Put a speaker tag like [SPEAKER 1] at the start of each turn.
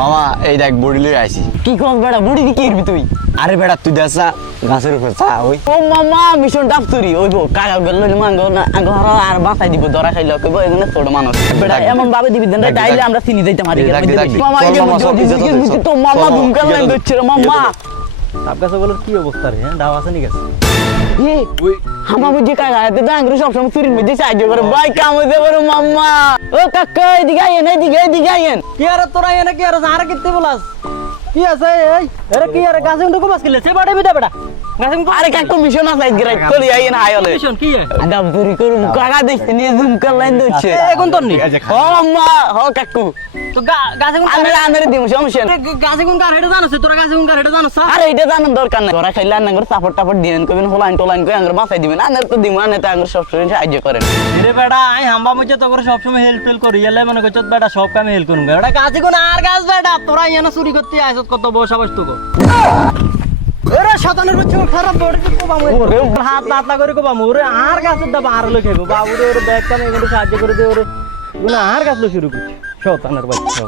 [SPEAKER 1] মামা এই দেখ বড়ি লই আইছি।
[SPEAKER 2] কি কস বেড়া বুড়ি দি কি করবি তুই?
[SPEAKER 1] আরে বেড়া তুই দেসা গাছের উপর চা ওই।
[SPEAKER 2] ও মামা মিশন ডাক্তারি ওইব কাকা গেল মাঙ্গ না হর আর বাসাই দিব ধরা খাইলো কইব এগুলো ছোট মানুষ। বেড়া এমন ভাবে দিবি দেন তাইলে আমরা চিনি যাইতাম আর। মামা এই যে তো মামা ধুমকাল
[SPEAKER 1] ইজ্জত
[SPEAKER 2] মামা।
[SPEAKER 3] তাপ গাছে কি অবস্থা রে হ্যাঁ? ডাব আছে নি গাছে
[SPEAKER 2] এ হামা বুঝি কাকা এতে দাঙ্গরে সব সময় চুরির মধ্যে সাহায্য করে। ভাই কাম হইতে পারে মাম্মা। ও কাকা, এদিকে আইয়েন, এদিকে এদিকে আইয়েন।
[SPEAKER 3] কি আর তোরা এনে কি আর আর কিতে বলাস? কি আছে, এই? আরে কি আর, গাছে উন্ডু কমাস কিলে? সে বাড়ে বেটা। উন্ডু
[SPEAKER 2] আরে কাকু মিশন আছে গিরাই করি আইয়েন হাইলে
[SPEAKER 3] মিশন কি এ?
[SPEAKER 2] আদাব করুম কাকা দেখতে নিয়ে ধুমকাল লাইন ধরছে।
[SPEAKER 3] এখন তোর নি
[SPEAKER 2] মাম্মা ও কাকু।
[SPEAKER 3] তো গাছে কোন
[SPEAKER 2] আন্দরে আন্দরে দিমু সমস্যা
[SPEAKER 3] গাছে কোন কার হেডে জানোস তোরা গাছে কোন কার হেডে জানোস
[SPEAKER 2] আরে এটা জানার দরকার নাই। ওরা খাইলে আনাঙ্গর সাপোর্ট টাপোর্ট দিবেন কবেন হোলাইন টোলাইন করে আঙ্গর বাঁচাই দিবেন। আনার তো দিমু আনে তো আঙ্গর সব সময় সাহায্য করেন
[SPEAKER 3] রে বেটা আই হাম্বা মুজে তো করে সব সময় হেল্প টেল করি। এলে মনে করছত বেটা সব কামে হেল্প করুম বেটা গাছে কোন আর গাছ বেটা? তোরা এনে চুরি করতে আইছত কত বসা বসতো গো ওরে শতানের বচ্চু খারাপ বড় কোবাম ওরে। হাত না করে কোবাম ওরে আর গাছের দাবা আর লোক হেগো বাবু রে ওরে ব্যাগ কামে এগুলো সাহায্য করে দে ওরে। আর গাছ শুরু করছে। শতানের বাচ্চা।